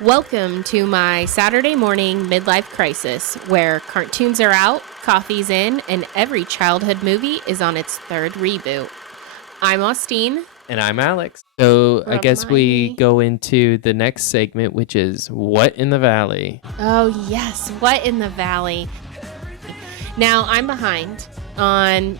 Welcome to my Saturday morning midlife crisis, where cartoons are out, coffee's in, and every childhood movie is on its third reboot. I'm Austine. And I'm Alex. So I guess Remind we me. go into the next segment, which is What in the Valley? Oh, yes. What in the Valley? Now, I'm behind on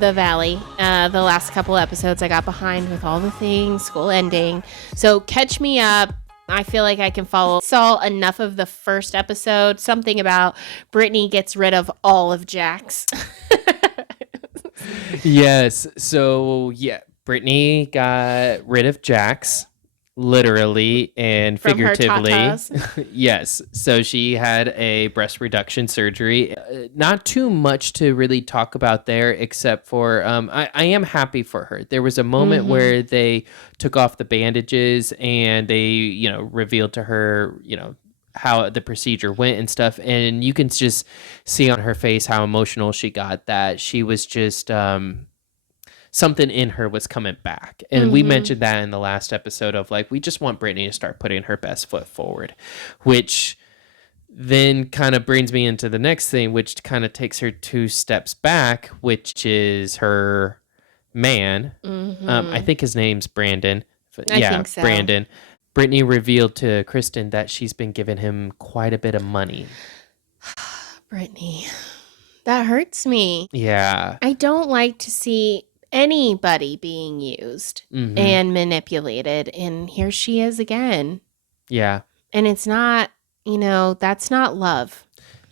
the Valley. The last couple episodes, I got behind with all the things, school ending. So catch me up. I feel like I can follow. Saw enough of the first episode. Something about Brittany gets rid of all of Jax. Yes. So, yeah, Brittany got rid of Jax, literally and From her figuratively. tatas. Yes. So she had a breast reduction surgery. Not too much to really talk about there, except for I am happy for her. There was a moment where they took off the bandages and they, revealed to her, how the procedure went and stuff. And you can just see on her face how emotional she got, that she was just something in her was coming back. And we mentioned that in the last episode of like, we just want Brittany to start putting her best foot forward, which then kind of brings me into the next thing, which kind of takes her two steps back, which is her man. I think his name's Brandon. I think so. Brandon. Brittany revealed to Kristen that she's been giving him quite a bit of money. Brittany, that hurts me. Yeah. I don't like to see anybody being used and manipulated. And here she is again. Yeah. And it's not, that's not love.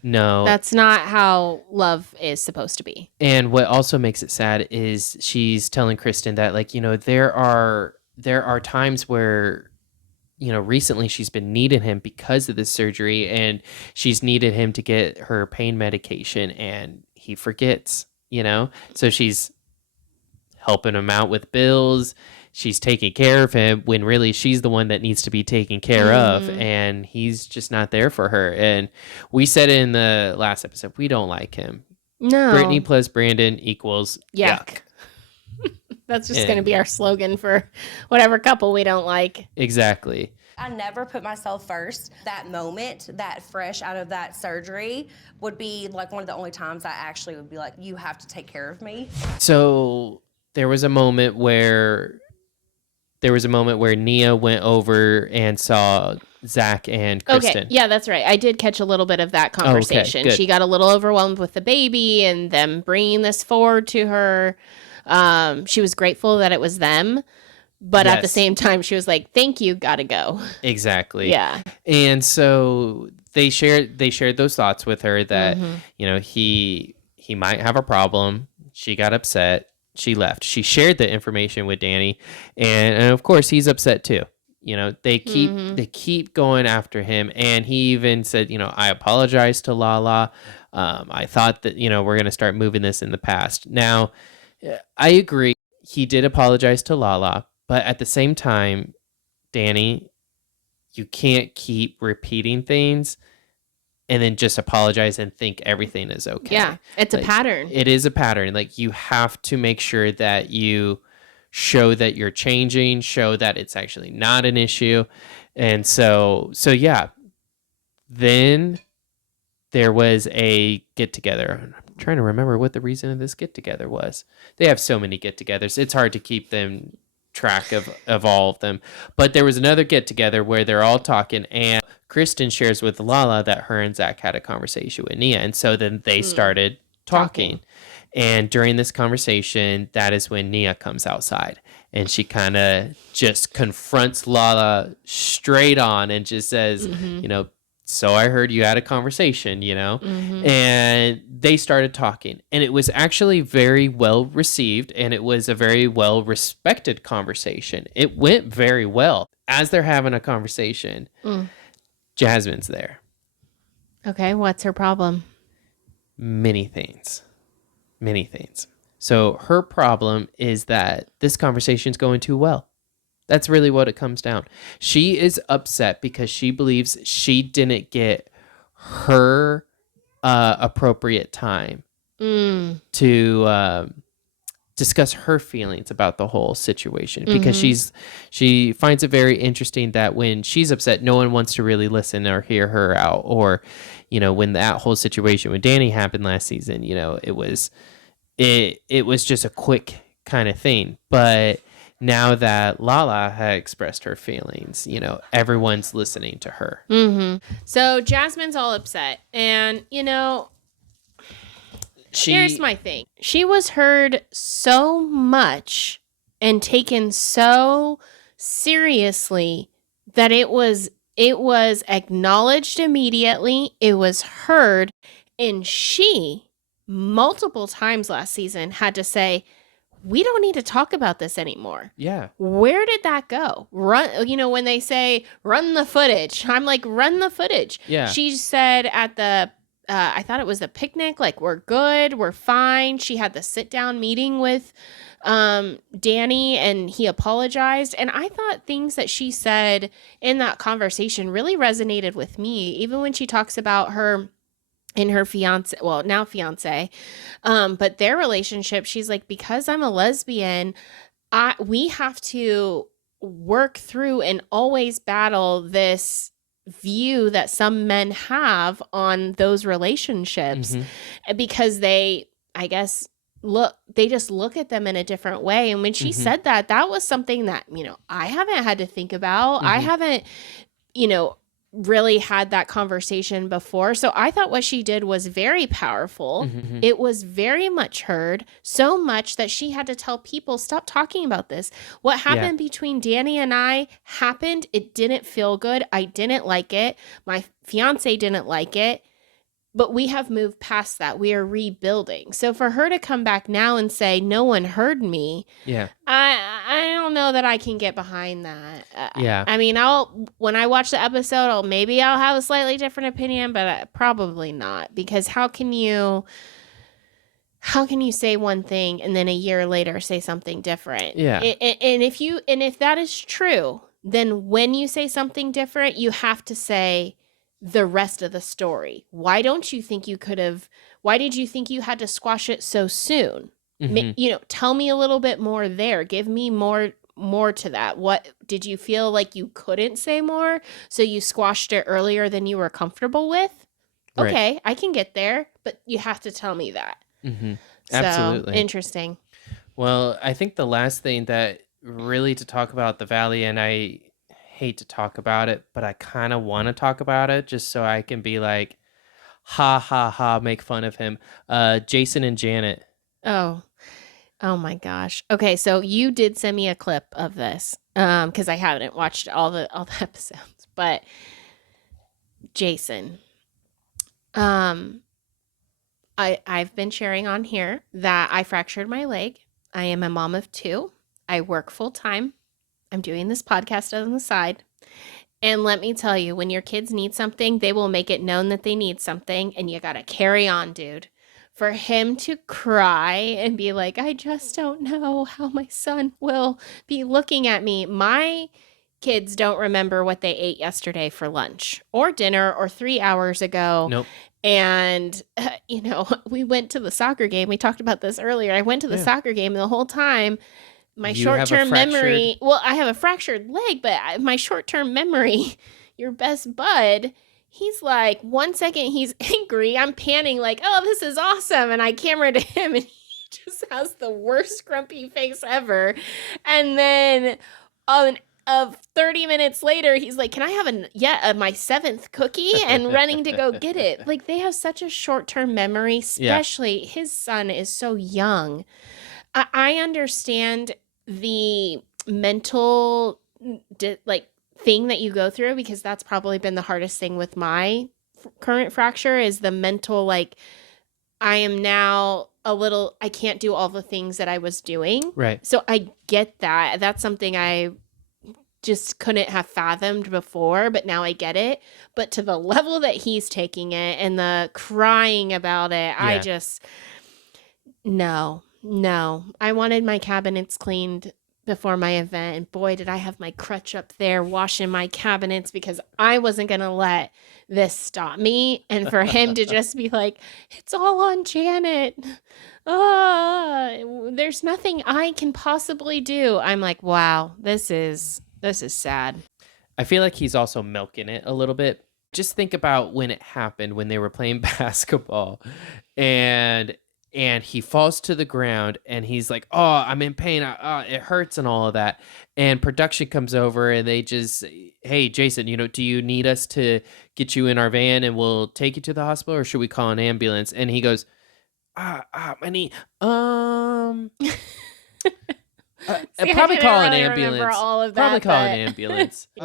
No. That's not how love is supposed to be. And what also makes it sad is she's telling Kristen that, like, there are times where, recently she's been needing him because of this surgery, and she's needed him to get her pain medication, and he forgets, so she's helping him out with bills. She's taking care of him when really she's the one that needs to be taken care of, and he's just not there for her. And we said in the last episode, we don't like him. No. Brittany plus Brandon equals yuck. That's just going to be our slogan for whatever couple we don't like. Exactly. I never put myself first. That moment, that fresh out of that surgery, would be like one of the only times I actually would be like, you have to take care of me. So there was a moment where Nia went over and saw Zach and Kristen. Okay, yeah, that's right. I did catch a little bit of that conversation. Okay, she got a little overwhelmed with the baby and them bringing this forward to her. She was grateful that it was them, but at the same time, she was like, "Thank you, gotta go." Exactly. Yeah. And so they shared those thoughts with her that he might have a problem. She got upset. She left. She shared the information with Danny, and of course he's upset too. They keep going after him, and he even said, I apologize to Lala. I thought that we're gonna start moving this in the past. Now, I agree. He did apologize to Lala, but at the same time, Danny, you can't keep repeating things and then just apologize and think everything is okay. Yeah, it's a pattern. It is a pattern. Like, you have to make sure that you show that you're changing, show that it's actually not an issue. And so yeah. Then there was a get together. I'm trying to remember what the reason of this get together was. They have so many get togethers. It's hard to keep them track of all of them. But there was another get together where they're all talking, and Kristen shares with Lala that her and Zach had a conversation with Nia. And so then they started talking. And during this conversation, that is when Nia comes outside, and she kind of just confronts Lala straight on and just says, so I heard you had a conversation, and they started talking, and it was actually very well received, and it was a very well respected conversation. It went very well. As they're having a conversation, Jasmine's there. Okay, what's her problem? Many things. So her problem is that this conversation's going too well. That's really what it comes down. She is upset because she believes she didn't get her appropriate time to discuss her feelings about the whole situation, because she finds it very interesting that when she's upset, no one wants to really listen or hear her out. Or, when that whole situation with Danny happened last season, it was just a quick kind of thing. But now that Lala had expressed her feelings, everyone's listening to her. So Jasmine's all upset, and here's my thing. She was heard so much and taken so seriously that it was acknowledged immediately. It was heard, and she multiple times last season had to say, we don't need to talk about this anymore. Yeah. Where did that go? Run, when they say run the footage, I'm like, run the footage. Yeah. She said at the I thought it was a picnic, like, we're good, we're fine. She had the sit down meeting with Danny, and he apologized. And I thought things that she said in that conversation really resonated with me, even when she talks about her and her fiance, well, now fiance, but their relationship. She's like, because I'm a lesbian, we have to work through and always battle this view that some men have on those relationships, because they, I guess, they just look at them in a different way. And when she said that was something that, I haven't had to think about. I haven't, really had that conversation before. So I thought what she did was very powerful. It was very much heard, so much that she had to tell people, stop talking about this. What happened between Danny and I happened. It didn't feel good. I didn't like it. My fiance didn't like it. But we have moved past that. We are rebuilding. So for her to come back now and say, no one heard me. Yeah. I don't know that I can get behind that. Yeah. I mean, when I watch the episode, maybe I'll have a slightly different opinion, but probably not. Because how can you say one thing and then a year later say something different? Yeah. And if that is true, then when you say something different, you have to say the rest of the story. Why did you think you had to squash it so soon? Tell me a little bit more there. Give me more to that. What did you feel like you couldn't say more, so you squashed it earlier than you were comfortable with? Right. Okay, I can get there, but you have to tell me that. Absolutely. So, interesting. Well, I think the last thing that really to talk about the Valley, and I hate to talk about it, but I kind of want to talk about it just so I can be like, ha ha ha, make fun of him. Jason and Janet. Oh my gosh. Okay, so you did send me a clip of this, because I haven't watched all the episodes. But Jason, I've been sharing on here that I fractured my leg. I am a mom of 2. I work full time. I'm doing this podcast on the side. And let me tell you, when your kids need something, they will make it known that they need something, and you got to carry on, dude. For him to cry and be like, I just don't know how my son will be looking at me. My kids don't remember what they ate yesterday for lunch or dinner or 3 hours ago. Nope. And, we went to the soccer game. We talked about this earlier. I went to the soccer game, and the whole time, my short-term memory, well, I have a fractured leg, but my short-term memory, your best bud, he's like, 1 second he's angry. I'm panning like, oh, this is awesome. And I camera to him, and he just has the worst grumpy face ever. And then of 30 minutes later, he's like, can I have my 7th cookie? And running to go get it. Like, they have such a short-term memory, especially his son is so young. I understand the mental thing that you go through, because that's probably been the hardest thing with my current fracture, is the mental, I am now I can't do all the things that I was doing. Right. So I get that. That's something I just couldn't have fathomed before, but now I get it. But to the level that he's taking it and the crying about it, I just, no. I wanted my cabinets cleaned before my event, and boy, did I have my crutch up there washing my cabinets, because I wasn't going to let this stop me. And for him to just be like, it's all on Janet. There's nothing I can possibly do. I'm like, wow, this is sad. I feel like he's also milking it a little bit. Just think about when it happened, when they were playing basketball and he falls to the ground and he's like, oh, I'm in pain. It hurts and all of that. And production comes over and they just, hey, Jason, do you need us to get you in our van and we'll take you to the hospital, or should we call an ambulance? And he goes, my knee. See, probably I call didn't an really ambulance. remember all of that, Probably call an but- ambulance. Do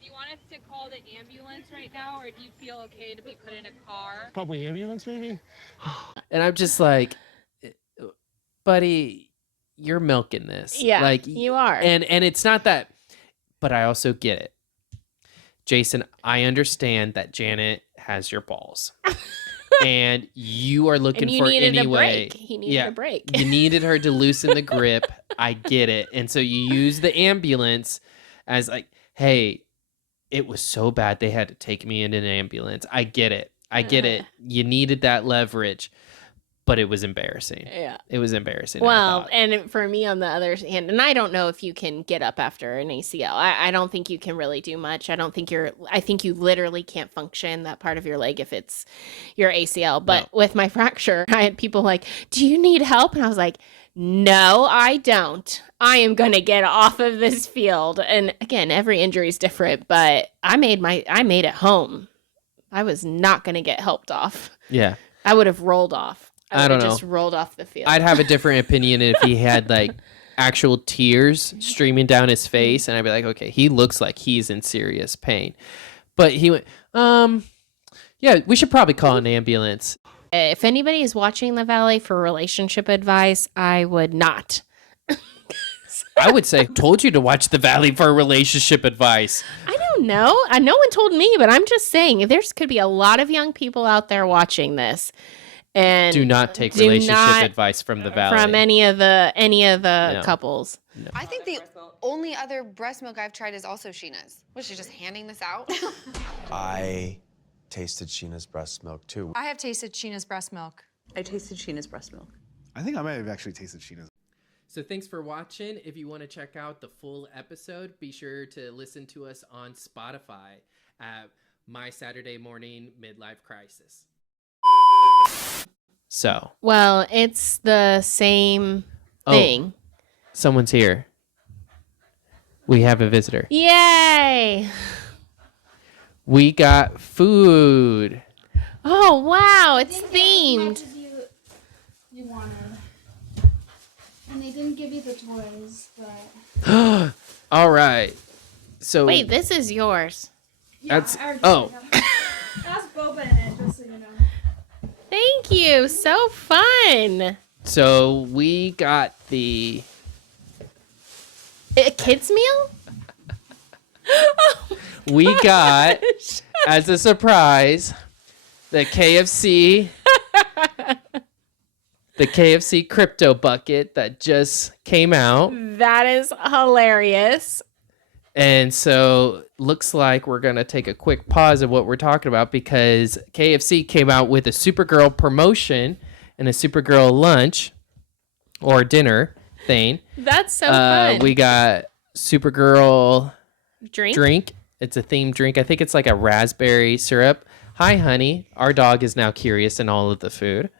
you want us to call the ambulance right now, or do you feel okay to be put in a car? Probably ambulance, maybe? And I'm just like, buddy, you're milking this. Yeah, like you are. And it's not that, but I also get it. Jason, I understand that Janet has your balls. And you are looking And you for needed any a way. break. He needed a break. You needed her to loosen the grip. I get it. And so you use the ambulance as like, hey, it was so bad they had to take me in an ambulance. I get it. I get it. You needed that leverage, but it was embarrassing. Yeah. It was embarrassing. I Well, thought. and for me on the other hand, and I don't know if you can get up after an ACL. I don't think you can really do much. I think you literally can't function that part of your leg if it's your ACL. But with my fracture, I had people like, do you need help? And I was like, no, I don't. I am going to get off of this field. And again, every injury is different, but I made it home. I was not going to get helped off. Yeah. I would have rolled off. I don't know. Just rolled off the field. I'd have a different opinion if he had like actual tears streaming down his face, and I'd be like, okay, he looks like he's in serious pain. But he went, yeah, we should probably call an ambulance. If anybody is watching The Valley for relationship advice, I would not. I would say, told you to watch The Valley for relationship advice. I don't know. No one told me, but I'm just saying, could be a lot of young people out there watching this. And Do not take do relationship not advice from The Valley. from any of the No. couples. I think the only other breast milk I've tried is also Sheena's. Was she just handing this out? I tasted Sheena's breast milk too. I have tasted Sheena's breast milk. I tasted Sheena's breast milk. I think I might have actually tasted Sheena's. So thanks for watching. If you want to check out the full episode, be sure to listen to us on Spotify at My Saturday Morning Midlife Crisis. So, Well, it's the same thing. Someone's here. We have a visitor. Yay! We got food. Oh, wow. It's themed. You wanted. And they didn't give you the toys, but All right. So Wait, this is yours. that's I already oh. have it. That's boba in it, just so you know. Thank you. So fun. So we got the A kids meal? we got as a surprise the KFC crypto bucket that just came out. That is hilarious. And so looks like we're going to take a quick pause of what we're talking about because KFC came out with a Supergirl promotion and a Supergirl lunch or dinner thing. That's so fun. We got Supergirl drink. It's a themed drink. I think it's like a raspberry syrup. Hi, honey. Our dog is now curious in all of the food.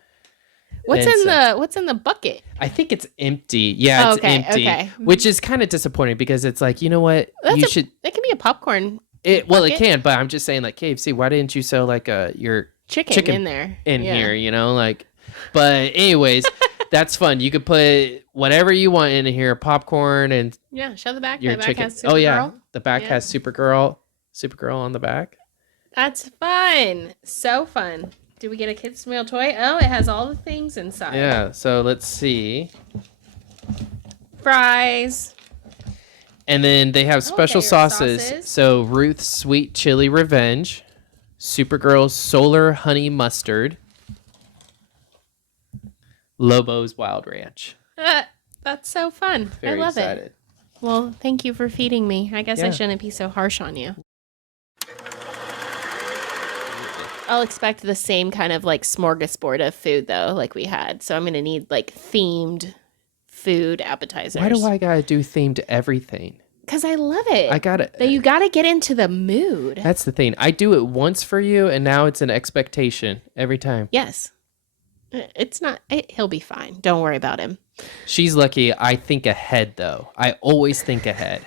What's And in the bucket? I think it's empty. Yeah, it's Okay, empty. okay. Which is kind of disappointing because it's like, you know what? That can be a popcorn Well, it bucket. can, but I'm just saying, like, KFC, why didn't you sell like your chicken in there. in Yeah. here? You know, like. But anyways, that's fun. You could put whatever you want in here, popcorn and Yeah, show the back. your The back chicken. has Oh yeah, Supergirl. the back Yeah. has Supergirl on the back. That's fun. So fun. Do we get a kids meal toy? Oh, it has all the things inside. Yeah. So let's see. Fries. And then they have special your sauces. sauces. So Ruth's Sweet Chili Revenge, Supergirl's Solar Honey Mustard, Lobo's Wild Ranch. That's so fun. Very I love excited. it. Well, thank you for feeding me. I guess I Yeah. shouldn't be so harsh on you. I'll expect the same kind of like smorgasbord of food though, like we had. So I'm gonna need like themed food appetizers. Why do I gotta do themed everything? Because I love it. I gotta. That you gotta get into the mood. That's the thing. I do it once for you, and now it's an expectation every time. Yes. It's not. He'll be fine. Don't worry about him. She's lucky. I think ahead, though. I always think ahead.